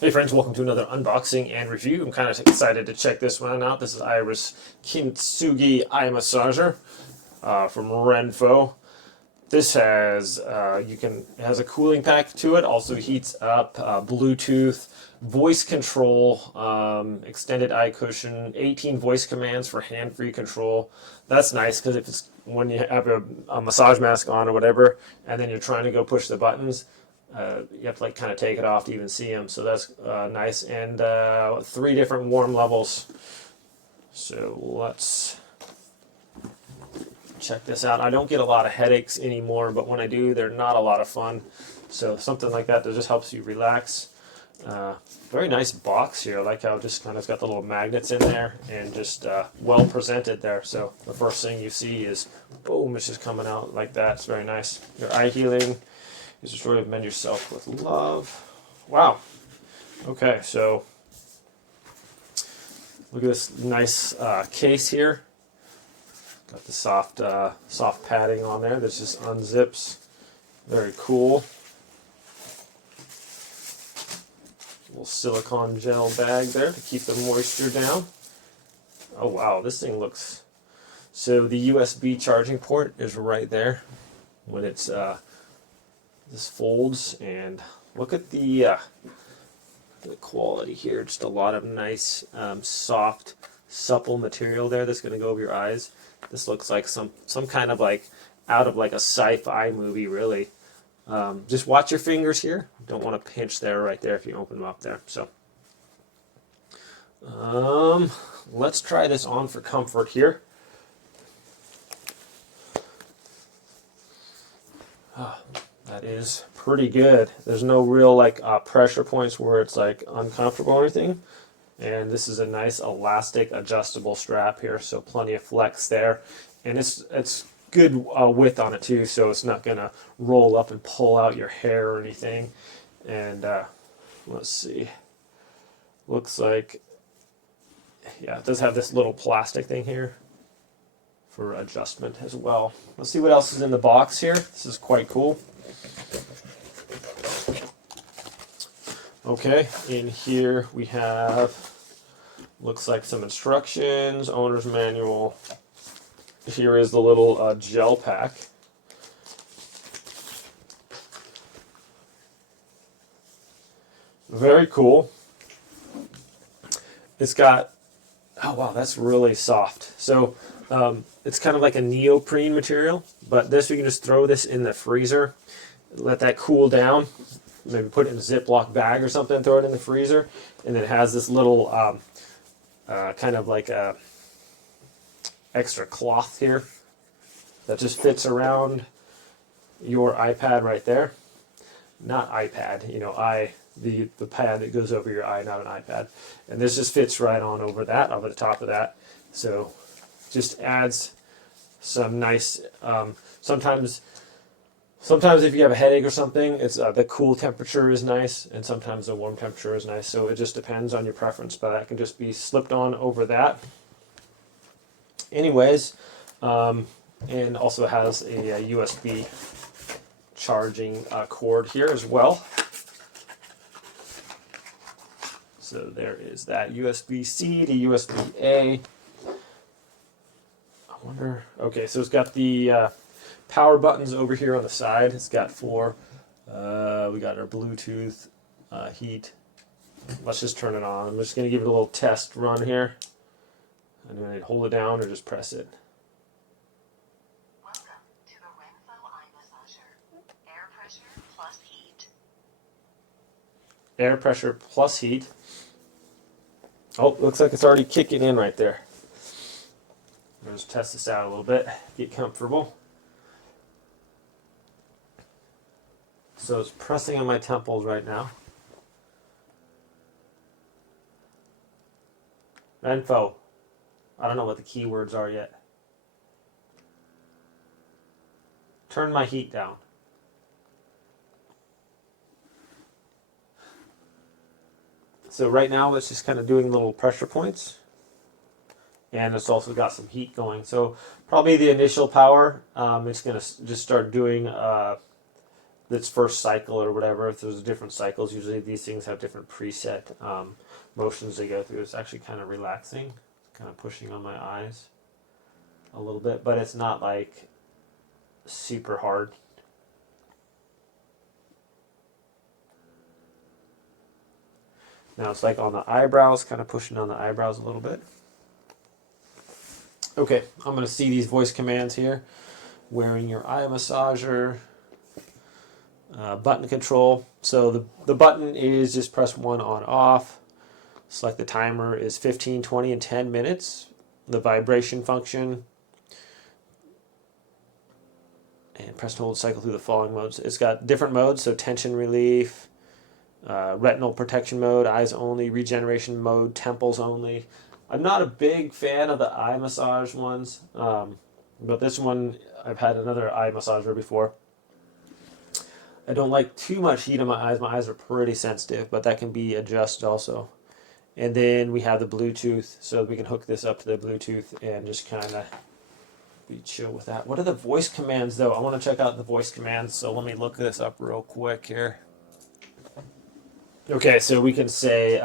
Hey friends, welcome to another unboxing and review. I'm kind of excited to check this one out. This is Eyeris Kintsugi Eye Massager from Renpho. This has it has a cooling pack to it. Also heats up, Bluetooth, voice control, extended eye cushion, 18 voice commands for hand-free control. That's nice because if it's when you have a massage mask on or whatever, and then you're trying to go push the buttons. You have to kind of take it off to even see them, so that's nice. And 3 different warm levels. So let's check this out. I don't get a lot of headaches anymore, but when I do, they're not a lot of fun. So something like that just helps you relax. Very nice box here. I like how it just kind of got the little magnets in there and just well presented there. So the first thing you see is boom, it's just coming out like that. It's very nice. Your eye healing. Is just really mend yourself with love. Wow. Okay, so look at this nice case here. Got the soft padding on there that just unzips. Very cool. Little silicone gel bag there to keep the moisture down. Oh wow, this thing looks. So the USB charging port is right there when it's. This folds, and look at the quality here. Just a lot of nice, soft, supple material there that's going to go over your eyes. This looks like some kind of out of a sci-fi movie, really. Just watch your fingers here. Don't want to pinch there, right there, if you open them up there. So, let's try this on for comfort here. That is pretty good. There's no real pressure points where it's uncomfortable or anything. And this is a nice elastic adjustable strap here, so plenty of flex there. And it's good width on it too, so it's not gonna roll up and pull out your hair or anything. And let's see, looks like, yeah, it does have this little plastic thing here for adjustment as well. Let's see what else is in the box here. This is quite cool. Okay, in here we have, looks like some instructions, owner's manual. Here is the little gel pack. Very cool. It's got, oh wow, that's really soft. So it's kind of like a neoprene material, but this, we can just throw this in the freezer, let that cool down. Maybe put it in a Ziploc bag or something, throw it in the freezer, and it has this little kind of a extra cloth here that just fits around your iPad right there. Not iPad, you know, the pad that goes over your eye, not an iPad. And this just fits right on over that, over the top of that. So just adds some nice, Sometimes if you have a headache or something, it's the cool temperature is nice, and sometimes the warm temperature is nice. So it just depends on your preference, but that can just be slipped on over that. Anyways, and also has a USB charging cord here as well. So there is that USB-C to USB-A. I wonder, okay, so it's got the power buttons over here on the side. It's got 4. We got our Bluetooth, heat. Let's just turn it on. I'm just going to give it a little test run here. I'm going to hold it down or just press it. Welcome to the Renpho Eye Massager. Air pressure plus heat. Air pressure plus heat. Oh, looks like it's already kicking in right there. Let's test this out a little bit. Get comfortable. So it's pressing on my temples right now. Renpho. I don't know what the keywords are yet. Turn my heat down. So right now it's just kind of doing little pressure points. And it's also got some heat going. So probably the initial power, it's going to just start doing its first cycle or whatever. If there's different cycles, usually these things have different preset motions they go through. It's actually kind of relaxing, kind of pushing on my eyes a little bit, but it's not like super hard. Now it's like on the eyebrows, kind of pushing on the eyebrows a little bit. Okay, I'm going to see these voice commands here. Wearing your eye massager. Button control. So the button is just press 1 on off. Select the timer is 15, 20, and 10 minutes. The vibration function. And press and hold cycle through the following modes. It's got different modes, so tension relief, retinal protection mode, eyes only, regeneration mode, temples only. I'm not a big fan of the eye massage ones, but this one, I've had another eye massager before. I don't like too much heat on my eyes. My eyes are pretty sensitive, but that can be adjusted also. And then we have the Bluetooth, so we can hook this up to the Bluetooth and just kind of be chill with that. What are the voice commands, though? I want to check out the voice commands, so let me look this up real quick here. Okay, so we can say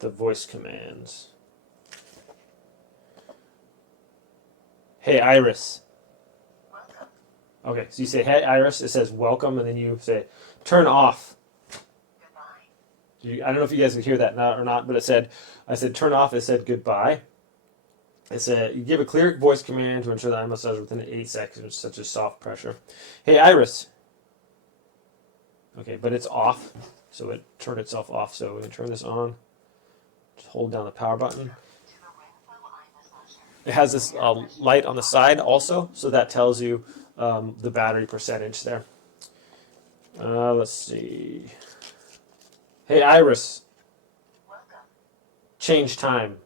the voice commands. Hey, Iris. Welcome. Okay, so you say, hey, Iris. It says welcome, and then you say, turn off. Goodbye. I don't know if you guys can hear that or not, but I said turn off. It said goodbye. It said you give a clear voice command to ensure the eye massage within 8 seconds, such as soft pressure. Hey, Iris. Okay, but it's off, so it turned itself off. So we can turn this on. Just hold down the power button. To the Renpho Eyeris. It has this light on the side also, so that tells you the battery percentage there. Let's see. Hey, Iris. Welcome. Change time.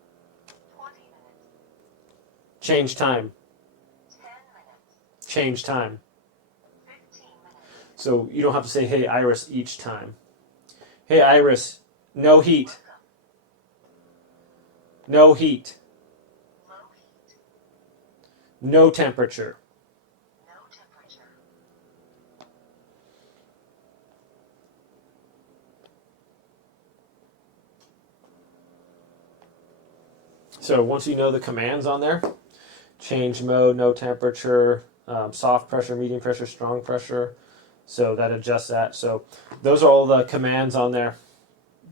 20 minutes. Change time. 10 minutes. Change time. 15 minutes. So you don't have to say, hey, Iris, each time. Hey, Iris, no heat. Welcome. No heat. Low heat. No temperature. No temperature. So once you know the commands on there, change mode, no temperature, soft pressure, medium pressure, strong pressure. So that adjusts that. So those are all the commands on there.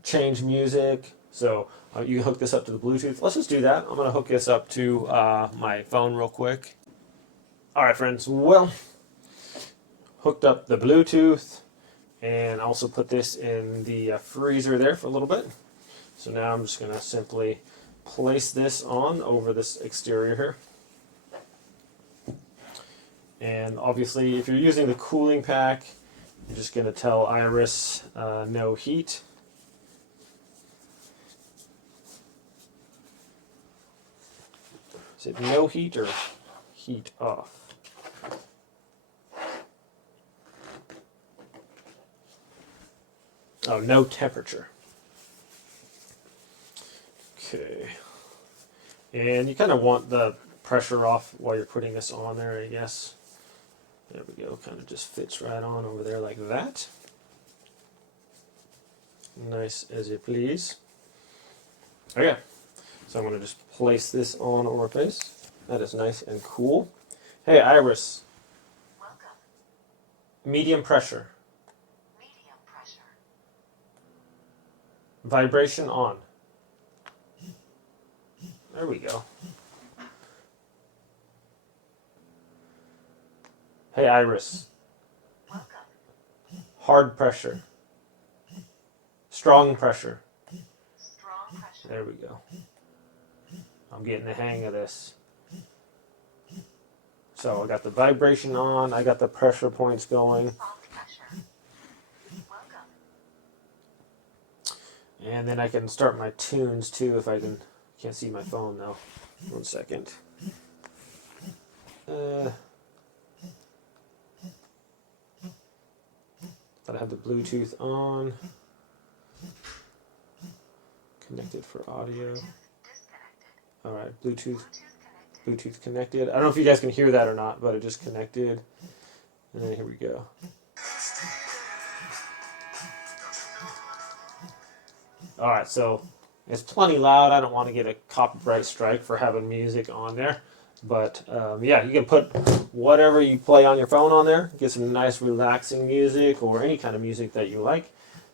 Change music. So you can hook this up to the Bluetooth. Let's just do that. I'm going to hook this up to my phone real quick. All right, friends. Well, hooked up the Bluetooth and also put this in the freezer there for a little bit. So now I'm just going to simply place this on over this exterior here. And obviously, if you're using the cooling pack, you're just going to tell Iris no heat. Is it no heat or heat off? Oh, no temperature. Okay. And you kind of want the pressure off while you're putting this on there, I guess. There we go. Kind of just fits right on over there like that. Nice as you please. Okay. So I'm going to just place this on over face. That is nice and cool. Hey, Iris. Welcome. Medium pressure. Medium pressure. Vibration on. There we go. Hey, Iris. Welcome. Hard pressure. Strong pressure. Strong pressure. There we go. I'm getting the hang of this. So I got the vibration on. I got the pressure points going. Soft pressure. Welcome. And then I can start my tunes too if I can. Can't see my phone though. 1 second. But I have the Bluetooth on. Connected for audio. Disconnected. Alright, Bluetooth Bluetooth connected. connected. I don't know if you guys can hear that or not, but it just connected. And then here we go. All right, so it's plenty loud. I don't want to get a copyright strike for having music on there. But yeah, you can put whatever you play on your phone on there. Get some nice relaxing music or any kind of music that you like.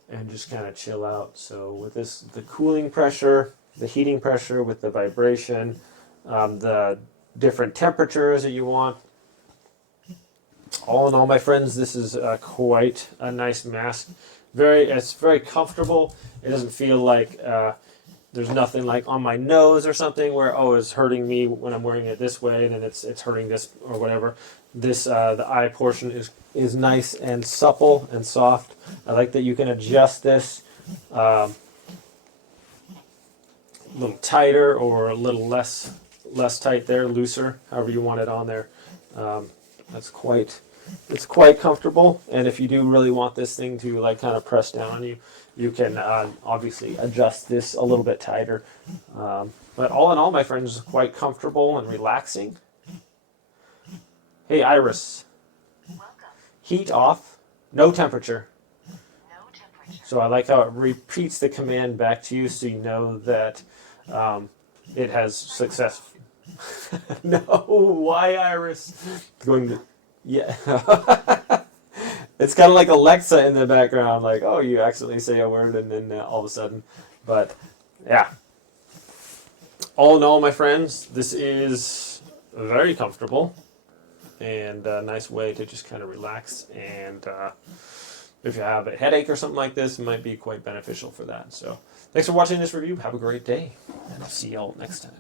And just kind of chill out. So with this, the cooling pressure, the heating pressure with the vibration, the different temperatures that you want. All in all, my friends, this is quite a nice mask. It's very comfortable. It doesn't feel like there's nothing like on my nose or something where, oh, it's hurting me when I'm wearing it this way, then it's hurting this or whatever. This the eye portion is nice and supple and soft. I like that you can adjust this a little tighter or a little less tight there, looser, however you want it on there. It's quite comfortable. And if you do really want this thing to like kind of press down on you, you can obviously adjust this a little bit tighter. But all in all, my friends, quite comfortable and relaxing. Hey, Iris. Welcome. Heat off, no temperature. No temperature. So I like how it repeats the command back to you so you know that it has success. No, why Iris? Going to, yeah. It's kind of like Alexa in the background, like, oh, you accidentally say a word and then all of a sudden. But yeah. All in all, my friends, this is very comfortable and a nice way to just kind of relax. And if you have a headache or something like this, it might be quite beneficial for that. So thanks for watching this review. Have a great day, and I'll see y'all next time.